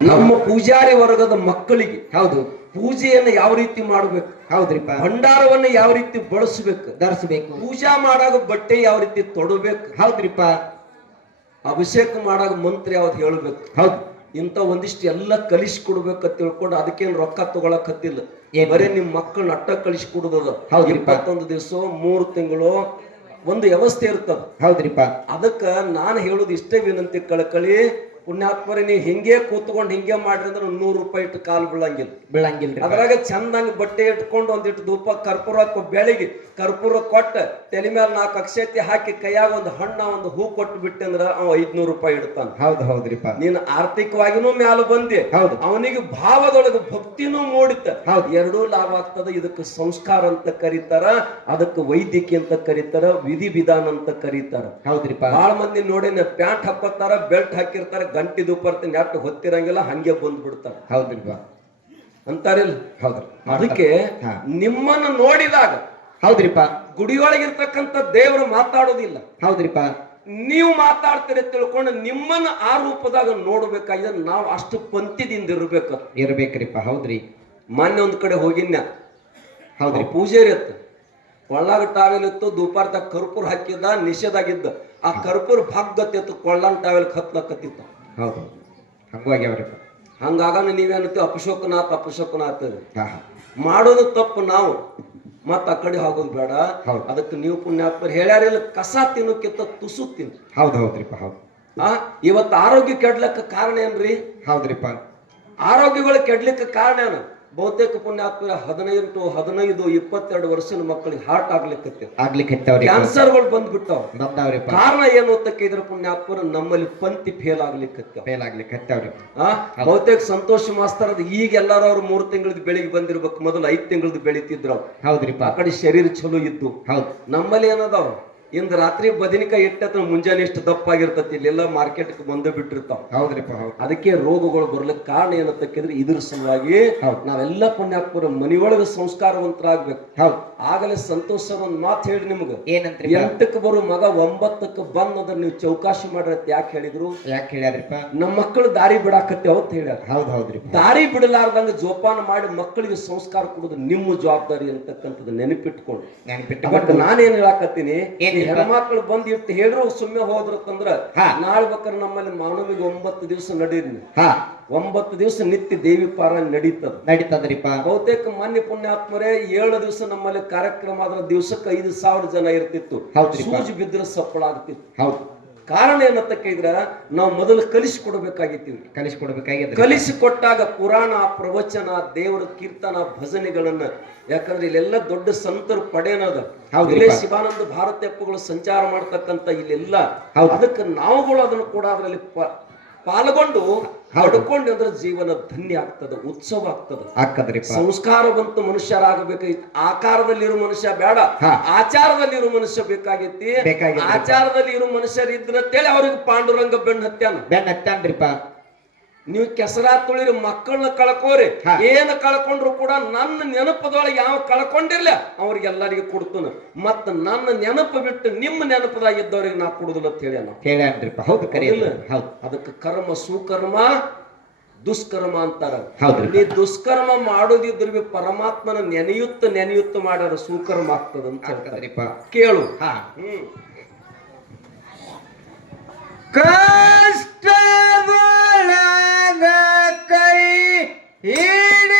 ನಮ್ಮ ಪೂಜಾರಿ ವರ್ಗದ ಮಕ್ಕಳಿಗೆ ಹೌದು ಪೂಜೆಯನ್ನು ಯಾವ ರೀತಿ ಮಾಡಬೇಕು? ಹೌದ್ರಿಪ್ಪ. ಭಂಡಾರವನ್ನು ಯಾವ ರೀತಿ ಬಳಸಬೇಕು? ಧರಿಸಬೇಕು. ಪೂಜಾ ಮಾಡಾಗ ಬಟ್ಟೆ ಯಾವ ರೀತಿ ತೊಡಬೇಕು? ಹೌದ್ರಿಪ್ಪ. ಅಭಿಷೇಕ ಮಾಡಾಗ ಮಂತ್ರ ಯಾವ್ದು ಹೇಳ್ಬೇಕು? ಹೌದು. ಇಂಥ ಒಂದಿಷ್ಟು ಎಲ್ಲ ಕಲಿಸಿ ಕೊಡ್ಬೇಕಂತ ತಿಳ್ಕೊಂಡು ಅದಕ್ಕೇನು ರೊಕ್ಕ ತಗೊಳಕ್ ಹತ್ತಿಲ್ಲ? ಬರೀ ನಿಮ್ ಮಕ್ಕಳನ್ನ ಅಟ್ಟ ಕಲಿಸಿ ಕೊಡುದದ ಹೌದ್ರಿಪ್ಪ. ಇಪ್ಪತ್ತೊಂದು ದಿವಸ ಮೂರು ತಿಂಗಳು ಒಂದು ವ್ಯವಸ್ಥೆ ಇರ್ತದ. ಹೌದ್ರಿಪ್ಪ. ಅದಕ್ಕ ನಾನು ಹೇಳುದು ಇಷ್ಟೇ ವಿನಂತಿ ಕಳಕಳಿ ಪುಣ್ಯಾತ್ಮರಿ ನೀವು ಹಿಂಗೆ ಕೂತ್ಕೊಂಡು ಹಿಂಗೆ ಮಾಡ್ರಿ ಅಂದ್ರೆ ನೂರು ರೂಪಾಯಿ ಇಟ್ಟು ಕಾಲು ಬೀಳಂಗಿಲ್ಲ. ಬೀಳಂಗಿಲ್ಲ ಅದ್ರಾಗ ಚಂದಂಗ ಬಟ್ಟೆ ಇಟ್ಕೊಂಡು ಒಂದಿಟ್ಟು ಧೂಪ ಕರ್ಪೂರ ಬೆಳಗ್ಗೆ ಬೆಳಿಗ್ಗೆ ಕರ್ಪೂರ ಕೊಟ್ಟ ತಲೆ ಮೇಲೆ ನಾಲ್ಕು ಅಕ್ಷತೆ ಹಾಕಿ ಕೈಯಾಗ ಒಂದು ಹಣ್ಣ ಒಂದು ಹೂ ಕೊಟ್ಟು ಬಿಟ್ಟೆ ಅಂದ್ರ ಅವ ಐದ್ನೂರು ರೂಪಾಯಿ ಇಡ್ತಾನ. ಹೌದು ಹೌದ್ರಿಪ್ಪ. ನೀನ್ ಆರ್ಥಿಕವಾಗಿನೂ ಮ್ಯಾಲ ಬಂದೆ. ಹೌದು. ಅವನಿಗೆ ಭಾವದೊಳಗೆ ಭಕ್ತಿನೂ ಮೂಡಿತ. ಹೌದು. ಎರಡೂ ಲಾಭ ಆಗ್ತದ. ಇದಕ್ಕೆ ಸಂಸ್ಕಾರ ಅಂತ ಕರೀತಾರ. ಅದಕ್ಕೆ ವೈದ್ಯಕೀಯ ಅಂತ ಕರೀತಾರ. ವಿಧಿ ವಿಧಾನ ಅಂತ ಕರೀತಾರ. ಹೌದ್ರಿಪ್ಪ. ಬಹಳ ಮಂದಿ ನೋಡಿನ ಪ್ಯಾಂಟ್ ಹಾಕೋತಾರ ಬೆಲ್ಟ್ ಹಾಕಿರ್ತಾರ ಗಂಟಿ ದುಪ್ಪರ್ತಿ ನೆಟ್ಟು ಹೊತ್ತಿರಂಗಿಲ್ಲ ಹಂಗೆ ಬಂದ್ ಬಿಡ್ತಾರೆ ಹೌದ್ರಿಪ್ಪ. ಅಂತಾರಿಲ್ಲ? ಹೌದ್ರಿ. ಅದಕ್ಕೆ. ನಿಮ್ಮನ್ನು ನೋಡಿದಾಗ ಹೌದ್ರಿಪ್ಪ. ಗುಡಿಯೊಳಗಿರ್ತಕ್ಕಂಥ ದೇವರು ಮಾತಾಡೋದಿಲ್ಲ. ಹೌದ್ರಿಪ್ಪ. ನೀವು ಮಾತಾಡ್ತೀರಿ ತಿಳ್ಕೊಂಡು ನಿಮ್ಮನ್ನ ಆ ರೂಪದಾಗ ನೋಡ್ಬೇಕಾಗಿದೆ ನಾವು ಅಷ್ಟು ಪಂತಿದಿಂದ ಇರ್ಬೇಕು. ಇರ್ಬೇಕ್ರಿಪ್ಪ ಹೌದ್ರಿ. ಮೊನ್ನೆ ಒಂದ್ ಕಡೆ ಹೋಗಿನ್ಯ. ಹೌದ್ರಿ. ಪೂಜಾರಿ ಇತ್ತು ಕೊಳ್ಳಾಗ ಟಾವೆಲ್ ಇತ್ತು ದುಪಾರ್ದಾಗ ಕರ್ಪೂರ್ ಹಾಕಿದ್ದ ನಿಷೇಧಾಗಿದ್ದ. ಆ ಕರ್ಪೂರ ಭಾಗತ್ತಿತ್ತು ಕೊಳ್ಳಂಗ್ ಟಾವೆಲ್ ಹತ್ಲಕತ್ತಿತ್ತು ಹೌದು. ಹಂಗಾಗಿ ಆಗ್ಯಾವ್ರಿಪ್ಪ ಹಂಗಾಗ ನೀವೇನಂತೀವಿ ಅಪಶೋಕನಾಥ್ ಅಪಶೋಕನಾಥ್ ಮಾಡೋದು ತಪ್ಪು ನಾವು. ಮತ್ತ ಆ ಕಡೆ ಹೋಗೋದು ಬೇಡ. ಅದಕ್ಕೆ ನೀವು ಪುಣ್ಯಾತ್ಮರು ಹೇಳ್ಯಾರಿಲ್ಲ ಕಸ ತಿನ್ನೋಕ್ಕಿಂತ ತುಸು ತಿನ್ ಹೌದು ಹೌದ್ರಿಪ್ಪ ಹೌದು. ಆ ಇವತ್ತು ಆರೋಗ್ಯ ಕೆಡ್ಲಕ್ಕ ಕಾರಣ ಏನ್ರಿ? ಹೌದ್ರಿಪ್ಪ. ಆರೋಗ್ಯಗಳು ಕೆಡ್ಲಿಕ್ಕೆ ಕಾರಣ ಏನು? ಬಹುತೇಕ ಪುಣ್ಯಾತ್ಮರ ಹದಿನೈದು ಹದಿನೈದು ಇಪ್ಪತ್ತೆರಡು ವರ್ಷದ ಮಕ್ಕಳಿಗೆ ಹಾರ್ಟ್ ಆಗ್ಲಿಕ್ಕೆ ಆಗ್ಲಿಕ್ಕೆ ಗಳು ಕ್ಯಾನ್ಸರ್ಗಳು ಬಂದ್ಬಿಟ್ಟಾವ ಕಾರಣ ಏನು ಅಂತ ಇದ್ರ ಪುಣ್ಯಾತ್ಮರು ನಮ್ಮಲ್ಲಿ ಪಂಕ್ತಿ ಫೇಲ್ ಆಗ್ಲಿಕ್ಕೆ ಫೇಲ್ ಆಗ್ಲಿಕ್ಕೆ ಬಹುತೇಕ ಸಂತೋಷ ಮಾಸ್ತರದ ಈಗ ಎಲ್ಲಾರು ಅವ್ರು ಮೂರು ತಿಂಗಳದ ಬೆಳಿಗ್ಗೆ ಬಂದಿರ್ಬೇಕು ಮೊದಲು ಐದ್ ತಿಂಗಳದ ಬೆಳಿತಿದ್ರು. ಹೌದ್ರಿಪ್ಪ ಆ ಕಡೆ ಶರೀರ ಚಲೋ ಇದ್ದು. ಹೌದು. ನಮ್ಮಲ್ಲಿ ಏನದಾವ ಇಂದ ರಾತ್ರಿ ಬದನಿಕಾಯಿ ಇಟ್ಟ ಮುಂಜಾನೆ ಎಷ್ಟು ದಪ್ಪ ಆಗಿರ್ತತಿ ಇಲ್ಲೆಲ್ಲ ಮಾರ್ಕೆಟ್ಗೆ ಬಂದು ಬಿಟ್ಟಿರ್ತಾವ. ಹೌದ್ರಿಪ್ಪ ಅದಕ್ಕೆ ರೋಗಗಳು ಬರ್ಲಿಕ್ಕೆ ಕಾರಣ ಏನಂತಕ್ಕಿದ್ರೆ ಇದ್ರ ಸಲುವಾಗಿ. ನಾವೆಲ್ಲ ಪುಣ್ಯಾತ್ಮರ ಮನಿಯೊಳಗ ಸಂಸ್ಕಾರವಂತರಾಗ್ಬೇಕು. ಹೌದು. ಆಗಲೇ ಸಂತೋಷ ಒಂದ್ ಮಾತು ಹೇಳಿ ನಿಮ್ಗೆ. ಏನಂತ್ರಿ ಎಂಟಕ್ಕೆ ಬರೋ ಮಗ ಒಂಬತ್ತಕ್ಕೆ ಅದ್ರ ನೀವು ಚೌಕಾಶಿ ಮಾಡ್ರತ್ ಯಾಕೆ ಹೇಳಿದ್ರು? ಯಾಕೆ ಹೇಳ್ಯಾರಿಪ್ಪ? ನಮ್ಮ ಮಕ್ಕಳು ದಾರಿ ಬಿಡಾಕತ್ತೆ ಅಂತ ಹೇಳ್ಯಾರ. ಹೌದು ಹೌದ್ರಿ ದಾರಿ ಬಿಡಲಾರ್ದಂಗ ಜೋಪಾನ ಮಾಡಿ ಮಕ್ಕಳಿಗೆ ಸಂಸ್ಕಾರ ಕೊಡೋದು ನಿಮ್ಮ ಜವಾಬ್ದಾರಿ ಅಂತಕ್ಕಂಥದ್ದು ನೆನಪಿಟ್ಕೊಂಡು. ನೆನಪಿಟ್ಟು ಬಟ್ ನಾನೇನ್ ಹೇಳಾಕತ್ತೀನಿ? ಈ. ಹೆಣ್ಮಕ್ಳು ಬಂದ್ ಇಟ್ಟು ಹೇಳ್ರು ಸುಮ್ಮನೆ ಹೋದ್ರತ್ತಂದ್ರ ಹಾ. ನಾಳೆ ಬೇಕಾದ್ರೆ ನಮ್ಮಲ್ಲಿ ಮಾನವಿಗೆ ಒಂಬತ್ತು ದಿವಸ ನಡೀರಿ ಹಾ ಒಂಬತ್ತು ದಿವಸ ನಿತ್ಯ ದೇವಿ ಪಾರ ನಡೀತದ ನಡೀತದ್ರಿಪ್ಪ ಬಹುತೇಕ ಮಾನ್ಯ ಪುಣ್ಯಾತ್ಮರೇ ಏಳು ದಿವಸ ನಮ್ಮಲ್ಲಿ ಕಾರ್ಯಕ್ರಮ ಆದ್ರ ದಿವಸಕ್ಕೆ ಐದು ಸಾವಿರ ಜನ ಇರ್ತಿತ್ತು. ಸೂಜಿ ಬಿದ್ರೆ ಸಪ್ಪಳ ಆಗ್ತಿತ್ತು ಹೌದು ಕಾರಣ ಏನಂತ ಕೇಳಿದ್ರ ನಾವು ಮೊದಲು ಕಲಿಸಿ ಕೊಡಬೇಕಾಗಿತ್ತೀವಿ ಕಲಿಸಿಕೊಟ್ಟಾಗ ಕಲಿಸಿ ಕೊಟ್ಟಾಗ ಪುರಾಣ ಪ್ರವಚನ ದೇವರ ಕೀರ್ತನ ಭಜನೆಗಳನ್ನ ಯಾಕಂದ್ರೆ ಇಲ್ಲೆಲ್ಲ ದೊಡ್ಡ ಸಂತರು ಹೌದ್ರಿಪ್ಪ. ಇಲ್ಲೇ ಶಿವಾನಂದ ಭಾರತಪ್ಪಗಳು ಸಂಚಾರ ಮಾಡ್ತಕ್ಕಂತ ಇಲ್ಲೆಲ್ಲ. ಅದಕ್ಕೆ ನಾವುಗಳು ಅದನ್ನು ಕೂಡ ಅದರಲ್ಲಿ ಪ- ಪಾಲ್ಗೊಂಡು ಪಡ್ಕೊಂಡು ಅಂದ್ರೆ ಜೀವನ ಧನ್ಯ ಆಗ್ತದ ಉತ್ಸವ ಆಗ್ತದ. ಹಾಕದ್ರಿಪ್ಪ ಸಂಸ್ಕಾರವಂತ ಮನುಷ್ಯರಾಗಬೇಕಾಗಿತ್ತು ಆಕಾರದಲ್ಲಿರೋ ಮನುಷ್ಯ ಬೇಡ ಆಚಾರದಲ್ಲಿ ಆಚಾರದಲ್ಲಿರೋ ಮನುಷ್ಯ ಬೇಕಾಗಿತ್ತು. ಆಚಾರದಲ್ಲಿ ಇರೋ ಮನುಷ್ಯರು ಇದ್ರಂತೇಳಿ ಅವ್ರಿಗೆ ಪಾಂಡುರಂಗ ಬೆಣ್ಣ ಹತ್ಯಾನ. ಬೆನ್ನ ಹತ್ತಾನ್ರಿಪ್ಪ ನೀವು ಕೆಸರಾ ತುಳಿರಿ ಮಕ್ಕಳನ್ನ ಕಳ್ಕೋರಿ. ಏನು ಕಳ್ಕೊಂಡ್ರು ಕೂಡ ನನ್ನ ನೆನಪದೊಳಗೆ ಯಾವ ಕಳ್ಕೊಂಡಿರ್ಲ ಅವ್ರಿಗೆಲ್ಲರಿಗೆ ಕೊಡ್ತಾನ. ಮತ್ತ ನನ್ನ ನೆನಪು ಬಿಟ್ಟು ನಿಮ್ಮ ನೆನಪದಾಗ ಇದ್ದವ್ರಿಗೆ ನಾ ಕೊಡುದಿಲ್ಲ ಅಂತ ಹೇಳಿ ಹೌದು ಕರೆ. ಹೌದು. ಅದಕ್ಕೆ ಕರ್ಮ ಸುಕರ್ಮ ದುಷ್ಕರ್ಮ ಅಂತಾರ. ನೀ ದುಷ್ಕರ್ಮ ಮಾಡೋದಿದ್ರು ಬಿ ಪರಮಾತ್ಮನ ನೆನೆಯುತ್ತ ನೆನೆಯುತ್ತ ಮಾಡ್ಯಾರ ಸುಕರ್ಮ ಆಗ್ತದ ಅಂತ ಕೇಳು. ಹಾ. ಹ್ಮ್. ಕಷ್ಟದೊಳಗ ಕೈ ಹಿಡಿದು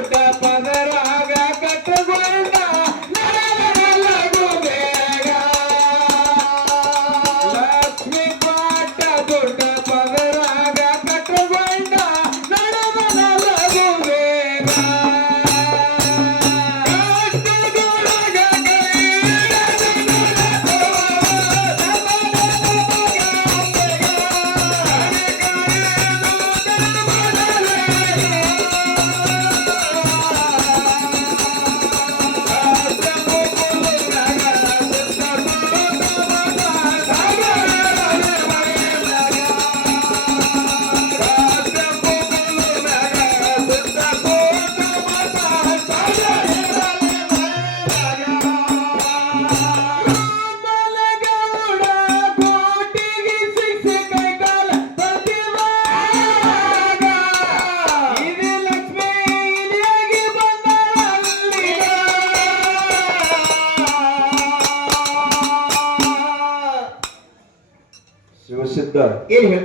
ಕೊಟ್ಟ ದುಡ್ಡ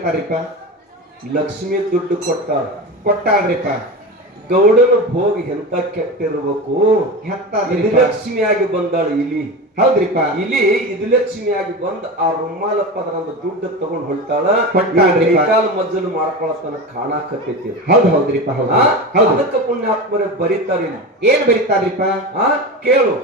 ಏನ್ ಲಕ್ಷ್ಮಿ ದುಡ್ಡು ಕೊಟ್ಟ. ಕೊಟ್ಟಾಳ್ರಿಪ್ಪ? ಗೌಡನ ಭೋಗ ಎಂತ ಕೆಟ್ಟಿರ್ಬೇಕು? ಲಕ್ಷ್ಮಿ ಲಕ್ಷ್ಮಿಯಾಗಿ ಬಂದಾಳ ಇಲಿ. ಹೌದ್ರಿಪ್ಪ? ಇಲಿ ಇದು ಲಕ್ಷ್ಮಿಯಾಗಿ ಬಂದ್ ಆ ರುಮ್ಮಾಲಪ್ಪ ಪದರಂದ ದುಡ್ಡು ತಗೊಂಡ್ ಹೊಳ್ತಾಳ ಕಾಲು ಮಜ್ಜಲು ಮಾಡ್ಕೊಳತನ ಕಾಣಾಕತ್ತೈತಿ. ಹೌದ್ ಹೌದು ಹೌದ್ರಿಪ್ಪ ಅದಕ್ಕ ಪುಣ್ಯಾತ್ಮರೇ ಬರೀತಾರಿಲ್ಲ ಏನ್ ಬರೀತಾರ್ರಿಪ್ಪ ಆ? ಕೇಳು.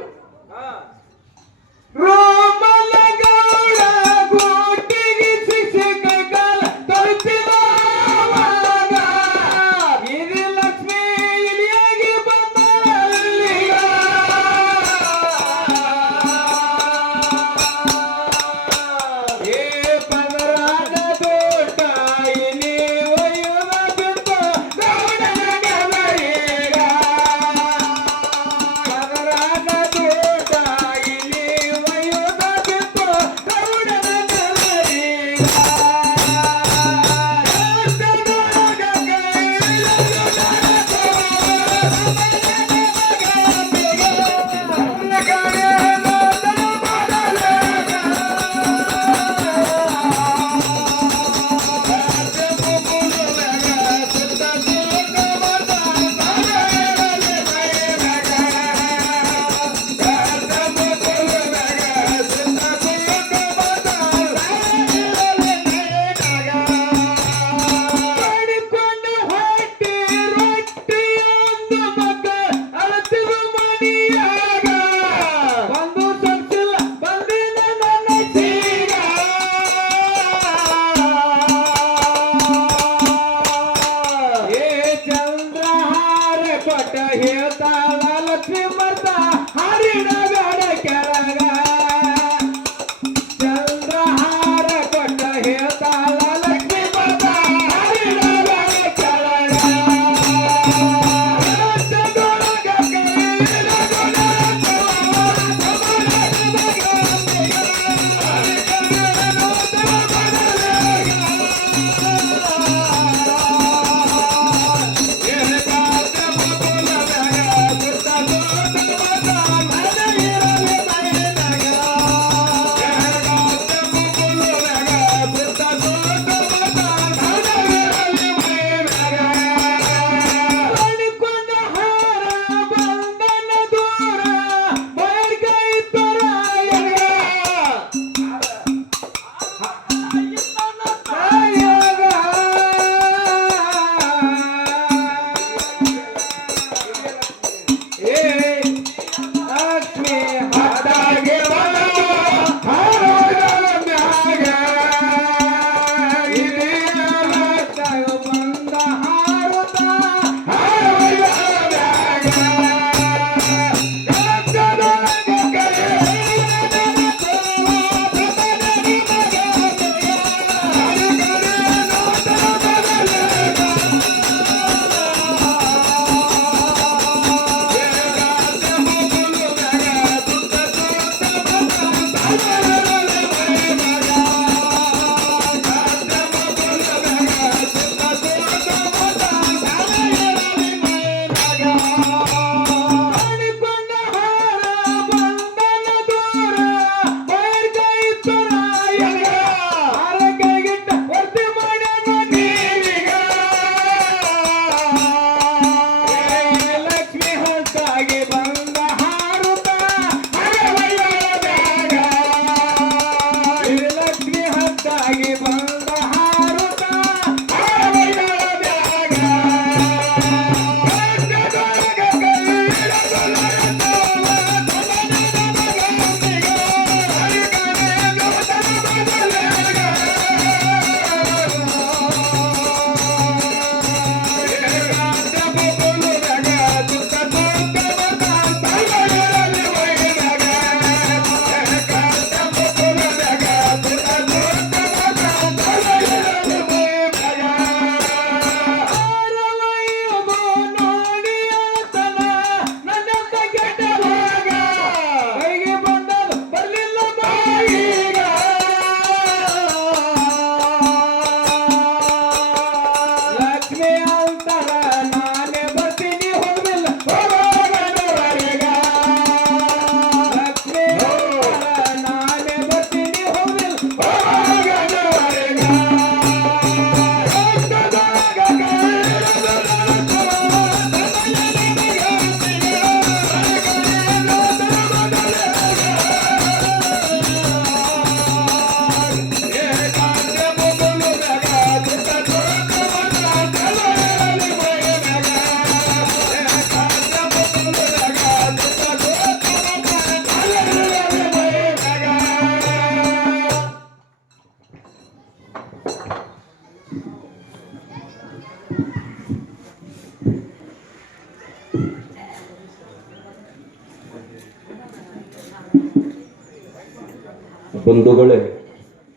ಬಂಧುಗಳೇ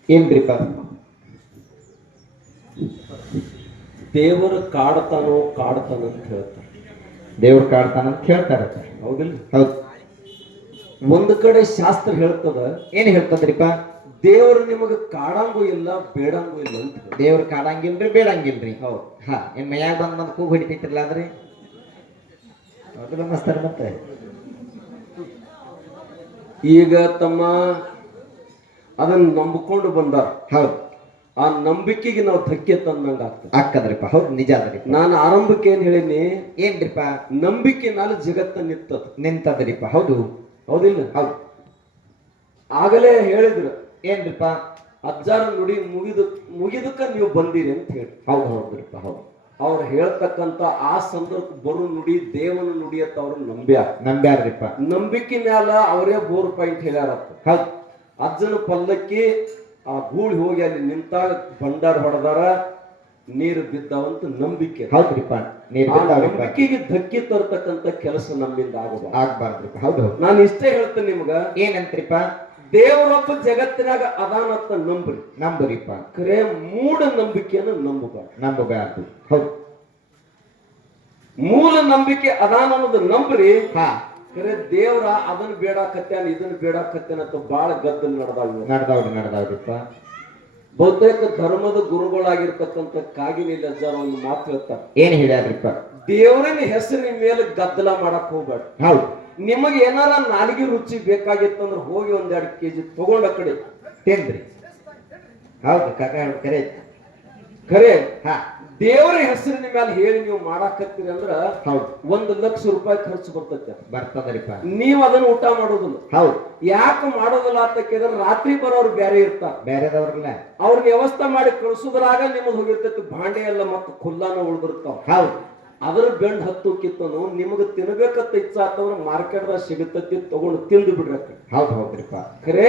ಏನ್ರಿಪ್ಪ? ದೇವರು ಕಾಡ್ತಾನೋ ಕಾಡ್ತಾನ ಅಂತ ಹೇಳ್ತಾರೆ. ದೇವ್ರ ಕಾಡ್ತಾನ ಅಂತ ಹೇಳ್ತಾರ. ಹೌದಿಲ್ಲ ಹೌದು. ಒಂದು ಕಡೆ ಶಾಸ್ತ್ರ ಹೇಳ್ತದ ಏನ್ ಹೇಳ್ತದ್ರಿಪ್ಪ? ದೇವರು ನಿಮಗೆ ಕಾಡಂಗೂ ಇಲ್ಲ ಬೇಡಂಗೂ ಇಲ್ಲ ಅಂತ ದೇವ್ರು ಕಾಡಂಗಿಲ್ರಿ ಬೇಡಂಗಿಲ್ರಿ. ಹೌದು. ಹಾ ಏನ್ ಮೈಯಾಗ ಬಂದ್ ಬಂದ್ ಕೂಗ್ ಹಿಡಿತೈತಿರ್ಲ ಅದ್ರಿ ಹೌದಲ್ಲ ಮಸ್ತಾರ ಮತ್ತೆ. ಈಗ ತಮ್ಮ ಅದನ್ನ ನಂಬಿಕೊಂಡು ಬಂದಾರ. ಹೌದು. ಆ ನಂಬಿಕೆಗೆ ನಾವು ಧಕ್ಕೆ ತಂದಂಗ ಆಗ್ತದೆ. ಅಕ್ಕದ್ರಿಪ್ಪ ಹೌದು ನಿಜ ಅದ್ರಿ ನಾನು ಆರಂಭಕ್ಕೆ ಏನ್ ಹೇಳಿನಿ? ಏನ್ರಿಪ್ಪ? ನಂಬಿಕೆ ನಾನು ಜಗತ್ತ ನಿಂತದ. ನಿಂತದ್ರಿಪ್ಪ. ಹೌದು. ಹೌದಿಲ್ಲ? ಹೌದು. ಆಗಲೇ ಹೇಳಿದ್ರು. ಏನ್ರಿಪ್ಪ? ಅಜ್ಜಾರ ನುಡಿ ಮುಗಿದ ಮುಗಿದಕ್ಕ ನೀವು ಬಂದಿರಿ ಅಂತ ಹೇಳಿ. ಹೌದು ಹೌದ್ರಿಪ್ಪ. ಹೌದು. ಅವ್ರು ಹೇಳ್ತಕ್ಕಂತ ಆ ಸಂದರ್ಭ ಬರು ನುಡಿ ದೇವನ ನುಡಿ ಅಂತ ಅವ್ರು ನಂಬ್ಯಾರ. ನಂಬ್ಯಾರ್ರಿಪ್ಪ. ನಂಬಿಕೆ ಮ್ಯಾಲ ಅವರೇ ಬೋರ್ ಪಾಯಿಂಟ್ ಹೇಳ್ಯಾರತ್ತ ಹೌದು. ಅಜ್ಜನ ಪಲ್ಲಕ್ಕಿ ಆ ಗೂಳಿ ಹೋಗಿ ಅಲ್ಲಿ ನಿಂತಾಗ ಬಂಡಾರ ಹೊಡೆದಾರ ನೀರು ಬಿದ್ದವಂತ ನಂಬಿಕೆ. ಹೌದ್ರಿಪ್ಪ ನಂಬಿಕೆಗೆ ಧಕ್ಕೆ ತರ್ತಕ್ಕಂತ ಕೆಲಸ ನಮ್ಮಿಂದ ಆಗಬಾರ್ದು. ಆಗ್ಬಾರ್ದ್ರಿಪ್ಪ ಹೌದು ನಾನು ಇಷ್ಟೇ ಹೇಳ್ತೇನೆ ನಿಮ್ಗ. ಏನಂತ್ರಿಪ್ಪ ದೇವರೊಬ್ಬ ಜಗತ್ತಿನಾಗ ಅದಾನತ್ತ ನಂಬ್ರಿ. ನಂಬ್ರಿಪ್ಪ ಕರೆ ಮೂಢ ನಂಬಿಕೆಯನ್ನು ನಂಬಬಾರ್ದು. ನಂಬಬಾರ್ದು ಹೌದು. ಮೂಲ ನಂಬಿಕೆ ಅದಾನ ಅನ್ನೋದು ನಂಬ್ರಿ. ಹಾ. ಖರೆ ದೇವ್ರ ಅದನ್ನ ಬೇಡಾಕತ್ಯಾನ ಇದನ್ನ ಬೇಡಾಕತ್ಯಾನ ಅಂತ ಬಾಳ ಗದ್ದಲ್ ನಡೆದಾವ ನಡ್ದಾವ್ರಿ ನಡ್ದಾವ್ರಿಪ್ಪ. ಬಹುತೇಕ ಧರ್ಮದ ಗುರುಗಳಾಗಿರ್ತಕ್ಕಂಥ ಕಾಗಿನಿ ಅಜ್ಜಾರ ಒಂದು ಮಾತು ಹೇಳ್ತಾರೆ. ಏನ್ ಹೇಳ್ಯಾರ್ರಿಪ್ಪ ದೇವರಿನ ಹೆಸರಿನ ಮೇಲೆ ಗದ್ದಲ ಮಾಡಕ್ ಹೋಗ್ಬೇಡ. ಹೌದು. ನಿಮಗೆ ಏನಾರ ನಾಲಿಗೆ ರುಚಿ ಬೇಕಾಗಿತ್ತಂದ್ರೆ ಹೋಗಿ ಒಂದೆರಡು ಕೆಜಿ ತಗೊಂಡ ಕಡೆ. ತಿನ್ರಿ. ಹೌದು ಕರೆ. ಕರೆ? ಹಾ. ದೇವರ ಹೆಸರಿನ ಮೇಲೆ ಹೇಳಿ ನೀವು ಮಾಡಾಕತ್ತೀರಿ ಅಂದ್ರ ಹೌದು. ಒಂದು ಲಕ್ಷ ರೂಪಾಯಿ ಖರ್ಚು ಬರ್ತೈತೆ. ಬರ್ತದರಿಪ್ಪ. ನೀವ್ ಅದನ್ನ ಊಟ ಮಾಡೋದಿಲ್ಲ. ಹೌದು. ಯಾಕೆ ಮಾಡೋದಿಲ್ಲ ಅಂತ ಕೇಳಿದ್ರೆ ರಾತ್ರಿ ಬರೋರು ಬೇರೆ ಇರ್ತಾರ. ಬೇರೆದವ್ರಲ್ಲ ಅವ್ರನ್ನ ವ್ಯವಸ್ಥೆ ಮಾಡಿ ಕಳ್ಸುದ್ರಾಗ ನಿಮ್ಗೆ ಹೋಗಿರ್ತೈತಿ ಭಾಂಡೆ ಎಲ್ಲ ಮತ್ತೆ ಖುಲ್ಲಾನ ಉಳ್ದಿರ್ತಾವ. ಹೌದು. ಅದ್ರ ಬೆಂಡ್ ಹತ್ತು ಕಿತ್ತನು ನಿಮಗೆ ತಿನ್ಬೇಕಂತ ಇಚ್ಛಾ ಆತವ್ರ ಮಾರ್ಕೆಟ್ದಾಗ ಸಿಗುತ್ತೈತಿ ತಗೊಂಡು ತಿಂದು ಬಿಡ್ರಕ್ಕ ಹೌದು ಹೌದ್ರಿಪ್ಪ. ಖರೆ?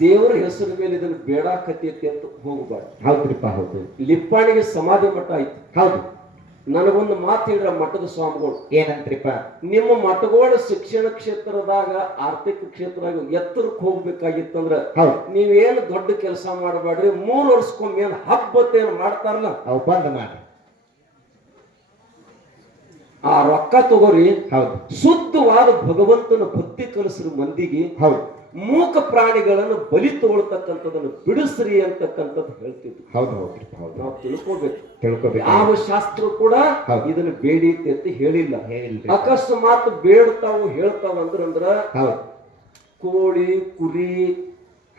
ದೇವರ ಹೆಸರು ಮೇಲೆ ಇದನ್ನ ಬೇಡಾಕತ್ತೈತಿ ಅಂತ ಹೋಗಬಾರ್ದು. ಹೌದ್ರಿಪ್ಪ ಹೌದು. ಲಿಪ್ಪಾಣಿಗೆ ಸಮಾಧಿ ಮಠ ಐತಿ ಹೌದು. ನನಗೊಂದು ಮಾತು ಹೇಳಿರ ಮಠದ ಸ್ವಾಮಿಗಳು. ಏನಂತ್ರಿಪ್ಪ ನಿಮ್ಮ ಮಠಗಳ ಶಿಕ್ಷಣ ಕ್ಷೇತ್ರದಾಗ ಆರ್ಥಿಕ ಕ್ಷೇತ್ರದಾಗ ಎತ್ತರಕ್ಕೆ ಹೋಗ್ಬೇಕಾಗಿತ್ತಂದ್ರ ನೀವೇನು ದೊಡ್ಡ ಕೆಲಸ ಮಾಡಬೇಡ್ರಿ ಮೂರು ವರ್ಷಕ್ಕೊಮ್ಮೆ ಏನು ಹಬ್ಬತ್ತೇನು ಮಾಡ್ತಾರಲ್ಲ? ಅವು ಬಂದ್ ಮಾಡಿ ಆ ರೊಕ್ಕ ತಗೋರಿ. ಹೌದು. ಶುದ್ಧವಾದ ಭಗವಂತನ ಭಕ್ತಿ ಕಲಿಸ್ರಿ ಮಂದಿಗೆ. ಹೌದು. ಮೂಕ ಪ್ರಾಣಿಗಳನ್ನು ಬಲಿ ತಗೊಳ್ತಕ್ಕಂಥದ್ದನ್ನು ಬಿಡಿಸ್ರಿ ಅಂತಕ್ಕಂಥದ್ದು ಹೇಳ್ತಿದ್ರು. ಹೌದು ಹೌದು ಹೌದು. ನಾವು ತಿಳ್ಕೊಬೇಕು. ತಿಳ್ಕೊಬೇಕು. ಯಾವ ಶಾಸ್ತ್ರ ಕೂಡ. ಇದನ್ನು ಬೇಡೀತಿ ಅಂತ ಹೇಳಿಲ್ಲ. ಅಕಸ್ಮಾತ್ ಬೇಡ್ತಾವು ಹೇಳ್ತಾವ ಅಂದ್ರ ಹೌದು. ಕೋಳಿ ಕುರಿ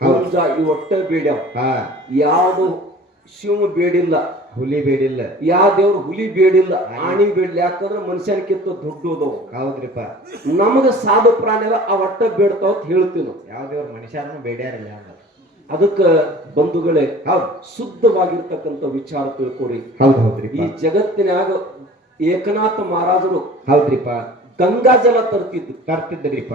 ಹೌದು. ಹುಂಜ ಇವ್ ಒಟ್ಟ ಬೇಡ್ಯಾವ. ಯಾವುದು ಶಿವ ಬೇಡಿಲ್ಲ. ಹುಲಿ ಬೇಡಿಲ್ಲ. ಯಾವ ದೇವ್ರ ಹುಲಿ ಬೇಡಿಲ್ಲ. ಆಣಿ ಬೇಡಿಲ್ಲ ಯಾಕಂದ್ರೆ ಮನಷ್ಯಾನಕಿಂತ ದುಡ್ಡು ಅದಾವು ಹೌದ್ರಿಪ್ಪ. ನಮಗ ಸಾಧು ಪ್ರಾಣಿಗಳ ಆ ಒಟ್ಟ ಬೇಡ್ತಾವ ಅಂತ ಹೇಳ್ತೀವಿ ನಾವು. ಯಾವ ದೇವ್ರ ಮನುಷ್ಯರನ್ನು ಬೇಡ್ಯಾರಿಲ್ಲ ಅದಕ್ಕೆ ಬಂಧುಗಳೇ ಹೌದು ಶುದ್ಧವಾಗಿರ್ತಕ್ಕಂಥ ವಿಚಾರ ತಿಳ್ಕೊರಿ. ಹೌದು ಈ ಜಗತ್ತಿನಾಗ ಏಕನಾಥ ಮಹಾರಾಜರು ಹೌದ್ರಿಪ್ಪ. ಗಂಗಾ ಜಲ ತರ್ತಿದ್ರು ತರ್ತಿದ್ರಿಪ್ಪ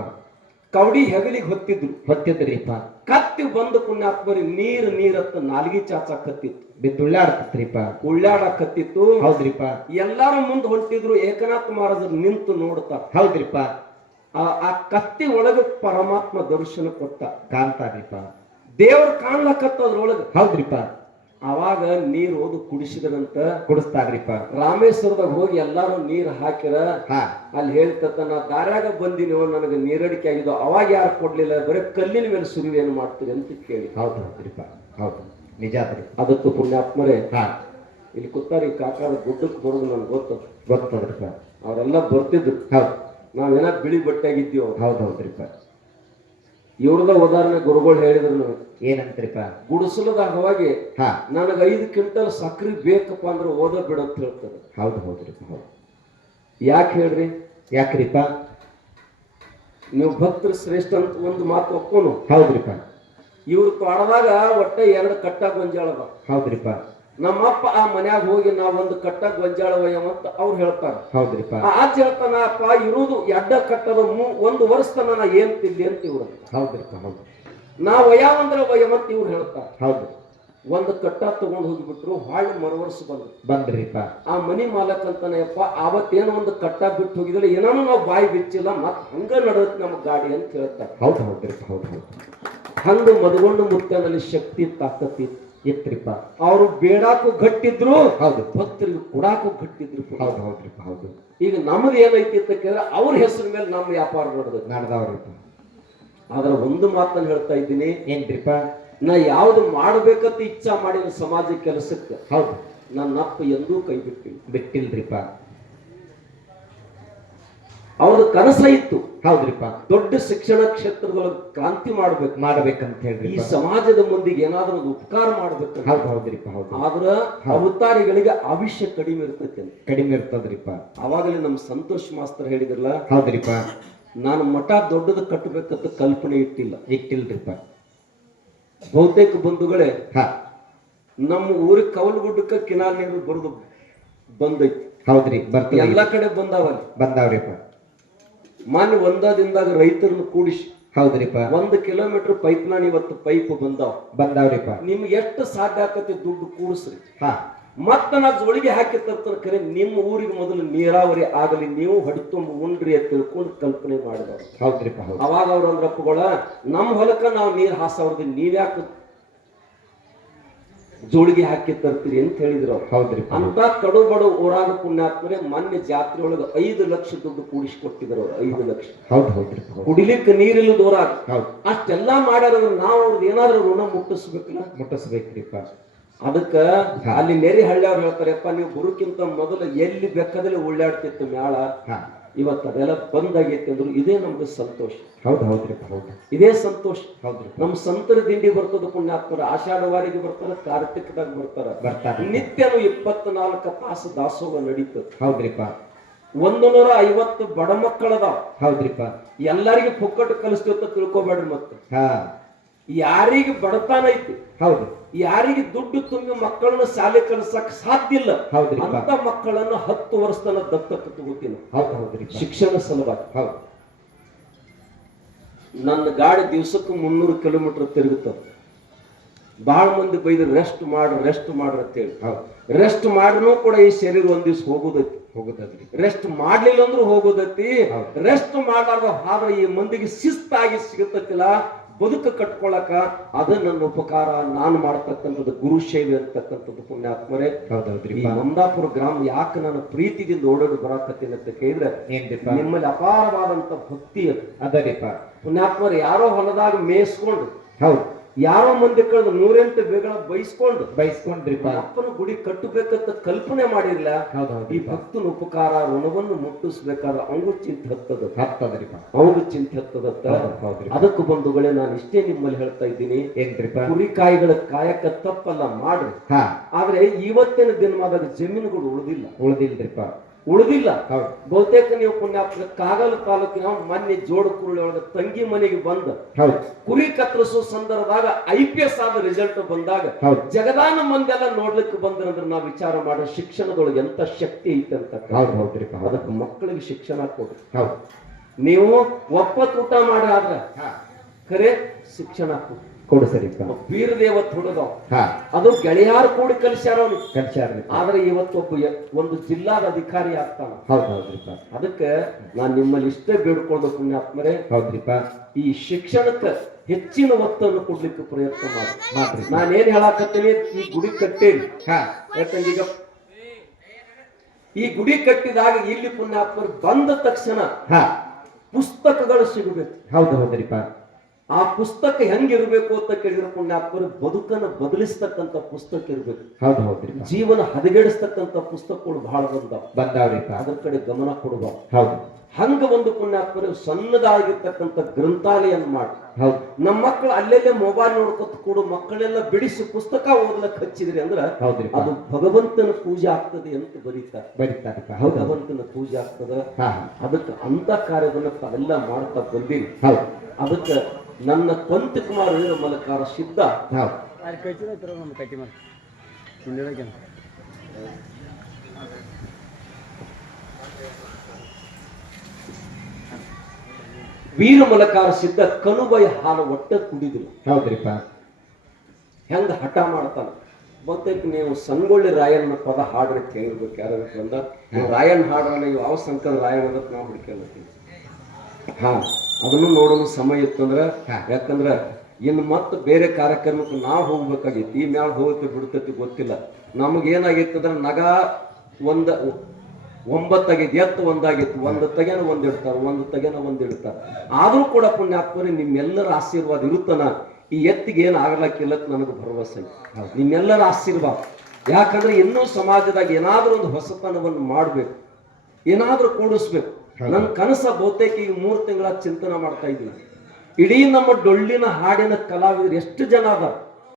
ಕವಡಿ ಹೆಗಲಿಗೆ ಹೊತ್ತಿದ್ರು. ಹೊತ್ತಿದ್ರಿಪ್ಪ ಕತ್ತಿ ಬಂದು ಪುಣ್ಯಾತ್ಮರಿ ನೀರ್ ನೀರತ್ತ ನಾಲ್ಗಿ ಚಾಚಾಕತ್ತಿತ್ತು ಬಿದ್ದುಳ್ಳಾಡ್ತಿತ್ರಿಪ್ಪ ಉಳ್ಳಾಡಕತ್ತಿತ್ತು ಹೌದ್ರಿಪ್ಪ ಎಲ್ಲಾರು ಮುಂದ್ ಹೊಂಟಿದ್ರು ಏಕನಾಥ ಮಹಾರಾಜರು ನಿಂತು ನೋಡ್ತಾರ ಹೌದ್ರಿಪ್ಪ ಆ ಆ ಕತ್ತಿ ಒಳಗ ಪರಮಾತ್ಮ ದರ್ಶನ ಕೊಟ್ಟ. ಕಾಣ್ತಾರಿಪ್ಪ ದೇವ್ರ ಕಾಣ್ಲಕತ್ತದ್ರೊಳಗ ಹೌದ್ರಿಪ್ಪ ಅವಾಗ ನೀರ್ ಓದು ಕುಡಿಸಿದ್ರಂತ ಕುಡಿಸ್ತಾರ್ರಿಪ್ಪ. ರಾಮೇಶ್ವರದಾಗ ಹೋಗಿ ಎಲ್ಲಾರು ನೀರ್ ಹಾಕಿರ ಹಾ. ಅಲ್ಲಿ ಹೇಳ್ತತ್ತ ನಾ ದಾರ್ಯಾಗ ಬಂದಿನೋ ನನಗೆ ನೀರಡಿಕೆ ಆಗಿದ್ದು ಅವಾಗ ಯಾರು ಕೊಡ್ಲಿಲ್ಲ ಬರೀ ಕಲ್ಲಿನ ಮೇಲೆ ಸುರಿವೇನು ಮಾಡ್ತೀರಿ? ಅಂತ ಕೇಳಿ. ಹೌದು ಹೌದ್ರಿಪ್ಪ ಹೌದು ನಿಜ ಅದಕ್ಕೂ ಪುಣ್ಯಾತ್ಮರೇ ಹಾ. ಇಲ್ಲಿ ಕೂತಾರಿ ಕಾಕಾದ ಗುಡ್ಡಕ್ಕೆ ಬರೋದು ನನ್ಗೆ ಗೊತ್ತು. ಗೊತ್ತದ್ರಿಪ್ಪ ಅವರೆಲ್ಲ ಬರ್ತಿದ್ರು. ಹೌದು. ನಾವೇನ ಬಿಳಿ ಬಟ್ಟೆ ಆಗಿದ್ದೀವಿ? ಹೌದು ಹೌದ್ರಿಪ್ಪ. ಇವ್ರದ ಉದಾಹರಣೆ ಗುರುಗಳು ಹೇಳಿದ್ರು ಏನಂತ್ರಿಪ ಏನಂತ್ರಿಪ್ಪ? ಗುಡಿಸಲದಾಗ ನನಗ ಹಾ. ನನಗೆ ಐದು ಕ್ವಿಂಟಲ್ ಸಕ್ರಿ ಬೇಕಪ್ಪ ಅಂದ್ರೆ ಓದ ಬಿಡ ಅಂತ ಹೇಳ್ತಾರೆ. ಹೌದು ಹೌದ್ರಿ. ಹೌದು. ಯಾಕೆ ಹೇಳ್ರಿ? ಯಾಕ್ರಿಪ್ಪ? ನೀವು ಭಕ್ತರು ಶ್ರೇಷ್ಠ ಅಂತ ಒಂದು ಮಾತು ಒಪ್ಪೋನು ಹೌದ್ರಿಪ್ಪ. ಇವ್ರು ತೋಟದಾಗ ಒಟ್ಟೆ ಎರಡು ಕಟ್ಟ ಗೊಂಜಾಳ ಹೌದ್ರಿಪ ಹೌದ್ರಿಪ್ಪ. ನಮ್ಮಪ್ಪ ಆ ಮನ್ಯಾಗ ಹೋಗಿ ನಾ ಒಂದು ಕಟ್ಟ ಗೊಂಜಾಳ ಅಂತ ಅವ್ರು ಹೇಳ್ತಾರ. ಹೌದ್ರಿಪ್ಪ ಅಜ್ಜ ಹೇಳ್ತಾನ ಅಪ್ಪ ಇರುವುದು ಎಡ್ಡ ಕಟ್ಟದ ಒಂದು ವರ್ಷ ತನ ನಾ ಏನ್ ತಿಂದೆ ಅಂತ ಇವ್ರು ಹೌದ್ರಿಪ್ಪ ಹೌದು ನಾ ವಯ ಒಯ್ಯವಂತ ಇವ್ರು ಹೇಳ್ತಾರ. ಹೌದು ಒಂದು ಕಟ್ಟ ತಗೊಂಡು ಹೋಗ್ಬಿಟ್ರು ಹಾಳು ಮರವರ್ಸ ಬಂದ್ರು ಬಂದ್ರಿಪ್ಪ ಆ ಮನಿ ಮಾಲಕ್ ಅಂತಾನೆ ಯಪ್ಪ ಅವತ್ತೇನೋ ಒಂದು ಕಟ್ಟ ಬಿಟ್ಟು ಹೋಗಿದ್ರೆ ಏನಾನು ನಾವು ಬಾಯಿ ಬಿಚ್ಚಿಲ್ಲ ಮತ್ ಹಂಗ ನಡೆದತ್ ನಮ್ ಗಾಡಿ ಅಂತ ಹೇಳ್ತಾರೆ. ಹೌದು ಹೌದ್ರಿಪ್ಪ ಹೌದು ಹೌದು. ಹಂಗ ಮದಗೊಂಡು ಮುತ್ತನಲ್ಲಿ ಶಕ್ತಿ ತಾಕತ್ತಿ ಇತ್ರಿಪ್ಪ ಅವರು ಬೇಡಾಕು ಗಟ್ಟಿದ್ರು ಹೌದು. ಭಕ್ತರಿಗೆ ಕೊಡಾಕು ಗಟ್ಟಿದ್ರು ಹೌದು ಹೌದ್ರಿಪ್ಪ ಹೌದು. ಈಗ ನಮ್ದು ಏನೈತಿ ಅಂತ ಕೇಳಿದ್ರೆ ಅವ್ರ ಹೆಸರು ಮೇಲೆ ನಮ್ಮ ವ್ಯಾಪಾರ ನಡೆದ ನಡೆದವ್ರಿಪ್ಪ. ಆದ್ರೆ ಒಂದು ಮಾತನ್ನ ಹೇಳ್ತಾ ಇದ್ದೀನಿ ಏನ್ರಿಪ್ಪ? ನಾ ಯಾವ್ದು ಮಾಡ್ಬೇಕಂತ ಇಚ್ಛಾ ಮಾಡಿದ ಸಮಾಜ ಕೆಲಸಕ್ಕೆ ಹೌದು. ನನ್ನ ಅಪ್ಪ ಎಂದೂ ಕೈ ಬಿಟ್ಟಿಲ್ಲ. ಬಿಟ್ಟಿಲ್ರಿಪ್ಪ. ಅವ್ರದ್ದು ಕನಸ ಇತ್ತು. ಹೌದ್ರಿಪ್ಪ. ದೊಡ್ಡ ಶಿಕ್ಷಣ ಕ್ಷೇತ್ರದೊಳಗೆ ಕ್ರಾಂತಿ ಮಾಡ್ಬೇಕು. ಮಾಡ್ಬೇಕಂತ ಈ ಸಮಾಜದ ಮುಂದಿಗೆ ಏನಾದ್ರೂ ಒಂದು ಉಪಕಾರ ಮಾಡ್ಬೇಕು. ಹೌದು ಹೌದ್ರಿಪ್ಪ ಹೌದು. ಆದ್ರ ಅವತಾರಿಗಳಿಗೆ ಆವಿಷ್ಯ ಕಡಿಮೆ ಇರ್ತೈತೆ ಕಡಿಮೆ ಇರ್ತದ್ರಿಪ್ಪ. ಅವಾಗಲೇ ನಮ್ಮ ಸಂತೋಷ್ ಮಾಸ್ತರ್ ಹೇಳಿದ್ರಲ್ಲ ಹೌದ್ರಿಪ್ಪ. ನಾನು ಮಠ ದೊಡ್ಡದ ಕಟ್ಟಬೇಕಂತ ಕಲ್ಪನೆ ಇಟ್ಟಿಲ್ಲ. ಇಟ್ಟಿಲ್ರಿಪ್ಪ. ಬಹುತೇಕ ಬಂಧುಗಳೇ ಹಾ. ನಮ್ಮ ಊರಿಗೆ ಕವಲಗುಡ್ಡಕ್ಕ ಕಿನಾಲ್ ನೀರು ಬರೋದು ಬಂದೈತಿ. ಹೌದ್ರಿ ಬರ್ತೀವಿ ಎಲ್ಲಾ ಕಡೆ ಬಂದಾವಲ್ಲಿ. ಬಂದಾವ್ರಿಪ್ಪ. ಮಾನ್ಯ ಒಂದ ದಿನದಾಗ ರೈತರನ್ನು ಕೂಡಿಸಿ. ಹೌದ್ರಿಪ್ಪ. ಒಂದು ಕಿಲೋಮೀಟರ್ ನಾನ್ ಇವತ್ತು ಪೈಪ್ ಬಂದಾವ. ಬಂದಾವ್ರಿಪ್ಪ. ನಿಮ್ಗೆ ಎಷ್ಟು ಸಾಧ್ಯ ಆಕತಿ ದುಡ್ಡು ಕೂಡಿಸ್ರಿ. ಹಾ. ಮತ್ತ ನಾ ಜೋಳಿಗೆ ಹಾಕಿ ತರ್ತಾನೆ ಖರೆ ನಿಮ್ಮ ಊರಿಗೆ ಮೊದಲು ನೀರಾವರಿ ಆಗಲಿ ನೀವು ಹಡಿತುಂಬ ಉಂಡ್ರಿ ಅಂತ ತಿಳ್ಕೊಂಡು ಕಲ್ಪನೆ ಮಾಡಿದವ್ರು. ಹೌದ್ರಿಪ್ಪ ಅವಾಗ ಅವ್ರ ಅಂದ್ರಪ್ಪಗಳ ನಮ್ಮ ಹೊಲಕ್ಕ ನಾವು ನೀರ್ ಹಾಸವ್ರದ್ದು ನೀವ್ಯಾಕೆ ಜೋಳಿಗೆ ಹಾಕಿ ತರ್ತೀರಿ ಅಂತ ಹೇಳಿದ್ರು ಹೌದ್ರಿ ಅಂತ ಕಡು ಬಡು ಊರಾಗ ಪುಣ್ಯಾತ್ಮರೆ ಮೊನ್ನೆ ಜಾತ್ರೆ ಒಳಗೆ ಐದು ಲಕ್ಷ ದುಡ್ಡು ಕೂಡಿಸ್ಕೊಟ್ಟಿದ್ರು ಅವ್ರು ಐದು ಲಕ್ಷ. ಹೌದು ಹೌದ್ರಿ ಹೌದು ಕುಡಿಲಿಕ್ಕೆ ನೀರಿಲ್ಲ ದೂರ ಅಷ್ಟೆಲ್ಲಾ ಮಾಡ್ಯಾರ ನಾವು ಅವ್ರದ್ದು ಏನಾದ್ರೂ ಋಣ ಮುಟ್ಟಿಸ್ಬೇಕಲ್ಲ? ಮುಟ್ಟಿಸ್ಬೇಕ್ರಿಪ್ಪ ಅದಕ್ಕ ಅಲ್ಲಿ ನೆರೆ ಹಳ್ಳಿಯವ್ರು ಹೇಳ್ತಾರಪ್ಪ ನೀವು ಗುರುಕ್ಕಿಂತ ಮೊದಲು ಎಲ್ಲಿ ಬೇಕಾದಲ್ಲಿ ಉಳ್ಳಾಡ್ತಿತ್ತು ಮ್ಯಾಳ? ಇವತ್ತು ಅದೆಲ್ಲ ಬಂದಾಗೈತೆ ಅಂದ್ರು ಇದೇ ನಮ್ಗೆ ಸಂತೋಷ. ಹೌದು ಹೌದ್ರಿ ಹೌದು. ಇದೇ ಸಂತೋಷ. ಹೌದ್ರಿ. ನಮ್ಮ ಸಂತರ ದಿಂಡಿ ಬರ್ತದ ಪುಣ್ಯಾತ್ಮರ ಆಷಾಢವಾರಿಗೆ ಬರ್ತಾರ ಕಾರ್ತಿಕದಾಗ ಬರ್ತಾರ. ಬರ್ತಾರೆ. ನಿತ್ಯನು ಇಪ್ಪತ್ನಾಲ್ಕು ತಾಸು ದಾಸೋಹ ನಡೀತದ. ಹೌದ್ರಿಪ್ಪ. ಒಂದು ನೂರ ಐವತ್ತು ಬಡ ಮಕ್ಕಳದಾವ. ಹೌದ್ರಿಪ್ಪ. ಎಲ್ಲರಿಗೂ ಪುಕ್ಕಟ್ಟು ಕಲಿಸ್ತೀವಿ ಅಂತ ತಿಳ್ಕೊಬೇಡ್ರಿ ಮತ್ತೆ. ಹಾ. ಯಾರಿಗೆ ಬಡತನ ಐತಿ? ಹೌದು. ಯಾರಿಗೆ ದುಡ್ಡು ತುಂಬಿ ಮಕ್ಕಳನ್ನ ಶಾಲೆ ಕಲಿಸಕ್ ಸಾಧ್ಯ ಇಲ್ಲ? ಹೌದ್ರಿ ಅಂತ ಮಕ್ಕಳನ್ನ ಹತ್ತು ವರ್ಷದನ ದತ್ತಕ ತಗೋತೀನಿ ಹೌದು ಹೌದ್ರಿ ಶಿಕ್ಷಣ ಸಲುವಾಗಿ. ಹೌದು. ನನ್ನ ಗಾಡಿ ದಿವಸಕ್ಕೆ ಮುನ್ನೂರು ಕಿಲೋಮೀಟರ್ ತಿರುಗುತ್ತದೆ ಬಹಳ ಮಂದಿ ಬೈದು ರೆಸ್ಟ್ ಮಾಡ್ರಿ ರೆಸ್ಟ್ ಮಾಡ್ರಿ ಅಂತೇಳಿ ಹೌದು. ರೆಸ್ಟ್ ಮಾಡ್ರೂ ಕೂಡ ಈ ಶರೀರ ಒಂದ್ ದಿವ್ಸ ಹೋಗುದೈತಿ. ಹೋಗುದೈತಿ ರೆಸ್ಟ್ ಮಾಡ್ಲಿಲ್ಲ ಅಂದ್ರೂ ಹೋಗೋದೈತಿ. ಹೌದು. ರೆಸ್ಟ್ ಮಾಡಾರ್ದ ಆದ್ರೆ ಈ ಮಂದಿಗೆ ಶಿಸ್ತಾಗಿ ಸಿಗುತ್ತತಿಲ್ಲ? ಬದುಕು ಕಟ್ಕೊಳಕ ಅದ ನನ್ನ ಉಪಕಾರ ನಾನು ಮಾಡ್ತಕ್ಕಂಥದ್ದು ಗುರು ಸೇವೆ ಅಂತಕ್ಕಂಥದ್ದು ಪುಣ್ಯಾತ್ಮರೇ ಮಂದಾಪುರ ಮಮದಾಪುರ ಗ್ರಾಮ ಯಾಕೆ ನಾನು ಪ್ರೀತಿದಿಂದ ಓಡೋದು ಬರಾಕತ್ತೀನಿ ಅಂತ ಕೇಳಿದ್ರೆ ನಿಮ್ಮಲ್ಲಿ ಅಪಾರವಾದಂತ ಭಕ್ತಿ ಅದ. ಅದರಿಪ್ಪ. ಪುಣ್ಯಾತ್ಮರು ಯಾರೋ ಹೊಲದಾಗ ಮೇಯಿಸ್ಕೊಂಡು ಹೌದು. ಯಾರೋ ಮಂದಿ ಕಳೆದ ನೂರೆಂಟು ಬೇಗಳ ಬಯಸ್ಕೊಂಡು ಬಯಸ್ಕೊಂಡ್ರಿ ಅಪ್ಪನ ಗುಡಿ ಕಟ್ಟಬೇಕಂತ ಕಲ್ಪನೆ ಮಾಡಿರ್ಲ ಹೌದು ಈ ಭಕ್ತನ ಉಪಕಾರ ಋಣವನ್ನು ಮುಟ್ಟಿಸ್ಬೇಕಾದ್ರೆ ಅವಂಗೂ ಚಿಂತೆ ಹತ್ತದ. ಹತ್ತದ್ರಿಪ್ಪ. ಅವಂಗೂ ಚಿಂತೆ ಹತ್ತದತ್ತ ಅದಕ್ಕೆ ಬಂಧುಗಳೇ ನಾನು ಇಷ್ಟೇ ನಿಮ್ಮಲ್ಲಿ ಹೇಳ್ತಾ ಇದ್ದೀನಿ. ಏನ್ರಿಪ್ಪ? ಕುರಿಕಾಯಿಗಳ ಕಾಯಕ ತಪ್ಪಲ್ಲ ಮಾಡ್ರಿ ಹಾ. ಆದ್ರೆ ಇವತ್ತಿನ ದಿನಮಾದಾಗ ಜಮೀನುಗಳು ಉಳಿದಿಲ್ಲ. ಉಳ್ದಿಲ್ರಿಪ್ಪ. ಉಳಿದಿಲ್ಲ. ಬಹುತೇಕ ನೀವು ಪುಣ್ಯಾತ್ಮ ಕಾಗಲ್ ತಾಲೂಕಿನ ಮೊನ್ನೆ ಜೋಡ ಕುರುಳಿ ಒಳಗ ತಂಗಿ ಮನೆಗೆ ಬಂದ ಕುರಿ ಕತ್ತರಿಸೋ ಸಂದರ್ಭದಾಗ ಐ ಪಿ ಎಸ್ ಆದ ರಿಸಲ್ಟ್ ಬಂದಾಗ ಜಗದಾನ ಮಂದೆಲ್ಲ ನೋಡ್ಲಿಕ್ಕೆ ಬಂದ್ರಂದ್ರೆ ನಾವು ವಿಚಾರ ಮಾಡೋ ಶಿಕ್ಷಣದೊಳಗೆ ಎಂತ ಶಕ್ತಿ ಐತೆ ಅಂತ ಅದಕ್ಕೆ ಮಕ್ಕಳಿಗೆ ಶಿಕ್ಷಣ ಕೊಡ್ರಿ. ನೀವು ಒಪ್ಪತ್ತು ಊಟ ಮಾಡಿ ಆದ್ರೆ ಕರೆ ಶಿಕ್ಷಣ ಕೊಡ್ರಿ. ಕೊಡು ವೀರದೇವತ್ ಹುಡುಗ ಅದು ಗೆಳೆಯಾರ್ ಕೂಡಿ ಕಲಿಸ್ಯಾರ ಕಲ್ಚಾರ್ರಿಪ್ಪ ಆದ್ರೆ ಇವತ್ತೊಬ್ಬ ಒಂದು ಜಿಲ್ಲಾದ ಅಧಿಕಾರಿ ಆಗ್ತಾನ. ಹೌದು ಹೌದ್ರಿಪ್ಪ. ಅದಕ್ಕೆ ನಾನು ನಿಮ್ಮಲ್ಲಿ ಇಷ್ಟೇ ಬೇಡ್ಕೊಂಡು ಪುಣ್ಯಾತ್ಮರೇ. ಹೌದ್ರಿಪ್ಪ. ಈ ಶಿಕ್ಷಣಕ್ಕೆ ಹೆಚ್ಚಿನ ಒತ್ತನ್ನು ಕೊಡ್ಲಿಕ್ಕೆ ಪ್ರಯತ್ನ ಮಾಡಿ. ಮಾಡ್ರಿ. ನಾನೇನ್ ಹೇಳಾಕತ್ತೇನೆ? ಈ ಗುಡಿ ಕಟ್ಟೇನಿ ಹಾ. ಯಾಕಂದ್ರೆ ಈಗ ಈ ಗುಡಿ ಕಟ್ಟಿದಾಗ ಇಲ್ಲಿ ಪುಣ್ಯಾತ್ಮರು ಬಂದ ತಕ್ಷಣ ಹಾ. ಪುಸ್ತಕಗಳು ಸಿಗಬೇಕು. ಹೌದು ಹೌದ್ರಿಪ್ಪ. ಆ ಪುಸ್ತಕ ಹೆಂಗಿರ್ಬೇಕು ಅಂತ ಕೇಳಿದ್ರೆ ಪುಣ್ಯಾತ್ಮರು ಬದುಕನ್ನ ಬದಲಿಸ್ತಕ್ಕಂತ ಪುಸ್ತಕ ಇರ್ಬೇಕು. ಹೌದು ಜೀವನ ಹದಗೆಡಿಸ್ತಕ್ಕಂತ ಪುಸ್ತಕಗಳು ಬಹಳ ಬಂದಾವ. ಬಂದಾವ್ರಿ. ಅದ್ರ ಕಡೆ ಗಮನ ಕೊಡುವ. ಹೌದು. ಹಂಗ ಒಂದು ಪುಣ್ಯಾತ್ಮರು ಸಣ್ಣದಾಗಿರ್ತಕ್ಕಂಥ ಗ್ರಂಥಾಲಯ ಮಾಡಿ. ಹೌದು. ನಮ್ಮ ಮಕ್ಕಳು ಅಲ್ಲೆಲ್ಲೇ ಮೊಬೈಲ್ ನೋಡ್ಕೊತ ಕೊಡು ಮಕ್ಕಳೆಲ್ಲ ಬಿಡಿಸಿ ಪುಸ್ತಕ ಓದ್ಲಕ್ ಹಚ್ಚಿದ್ರಿ ಅಂದ್ರ ಹೌದ್ರಿ ಅದು ಭಗವಂತನ ಪೂಜೆ ಆಗ್ತದೆ ಅಂತ ಬರೀತಾರೆ. ಬರೀತಾರೆ ಭಗವಂತನ ಪೂಜೆ ಆಗ್ತದ. ಅದಕ್ಕೆ ಅಂತ ಕಾರ್ಯವನ್ನ ತಾವೆಲ್ಲ ಮಾಡ್ತಾ ಬಂದಿರಿ. ಹೌದು. ಅದಕ್ಕೆ ನನ್ನ ಕೊಂತ ಕುಮಾರ್ ವೀರಮಲಕಾರ ಸಿದ್ಧ. ವೀರ ಮಲಕಾರ ಸಿದ್ಧ ಕನುಬಯ ಹಾಲು ಒಟ್ಟ ಕುಡಿದ್ರು. ಹೌದ್ರಿಪ್ಪ. ಹೆಂಗ ಹಠ ಮಾಡ್ತಾನ? ಮತ್ತೆ ನೀವು ಸಂಗೊಳ್ಳಿ ರಾಯಣ್ಣ ಪದ ಹಾಡ್ರಿ ಕೇಳಿರ್ಬೇಕು ಯಾರು ಬಂದ? ನೀವು ರಾಯಣ್ಣ ಹಾಡ್ರಲ್ಲ ಇವು ಯಾವ ಸಂಕದ ರಾಯಣ್ಣ ನಾವು ಹುಡುಕಿ ಹಾ. ಅದನ್ನು ನೋಡಲು ಸಮಯ ಇತ್ತಂದ್ರೆ ಯಾಕಂದ್ರೆ ಯಾಕಂದ್ರ ಇನ್ನು ಮತ್ತೆ ಬೇರೆ ಕಾರ್ಯಕ್ರಮಕ್ಕೆ ನಾವು ಹೋಗ್ಬೇಕಾಗಿತ್ತು ಈ ಮ್ಯಾಲ ಹೋಗುತ್ತೆ ಬಿಡ್ತೈತಿ ಗೊತ್ತಿಲ್ಲ. ನಮಗೇನಾಗಿತ್ತು ಅಂದ್ರೆ ನಗ ಒಂದ ಒಂಬತ್ತಾಗಿತ್ತು ಎತ್ತು ಒಂದಾಗಿತ್ತು ಒಂದು ತಗೇನ ಒಂದು ಇಡ್ತಾರೆ ಒಂದು ತಗೇನ ಒಂದು ಇಡ್ತಾರೆ. ಆದರೂ ಕೂಡ ಪುಣ್ಯಾತ್ಮರಿ ನಿಮ್ಮೆಲ್ಲರ ಆಶೀರ್ವಾದ ಇರುತ್ತನ? ಈ ಎತ್ತಿಗೆ ಏನು ಆಗ್ಲಕ್ಕಿಲ್ಲ ನನಗೆ ಭರವಸೆ ನಿಮ್ಮೆಲ್ಲರ ಆಶೀರ್ವಾದ. ಯಾಕಂದ್ರೆ ಇನ್ನೂ ಸಮಾಜದಾಗ ಏನಾದರೂ ಒಂದು ಹೊಸತನವನ್ನು ಮಾಡಬೇಕು. ಏನಾದರೂ ಕೂಡಿಸ್ಬೇಕು. ನನ್ನ ಕನಸ ಬಹುತೇಕ ಈ ಮೂರು ತಿಂಗಳ ಚಿಂತನೆ ಮಾಡ್ತಾ ಇದ್ದೀನಿ. ಇಡೀ ನಮ್ಮ ಡೊಳ್ಳಿನ ಹಾಡಿನ ಕಲಾವಿದರು ಎಷ್ಟು ಜನ ಅದಾರ?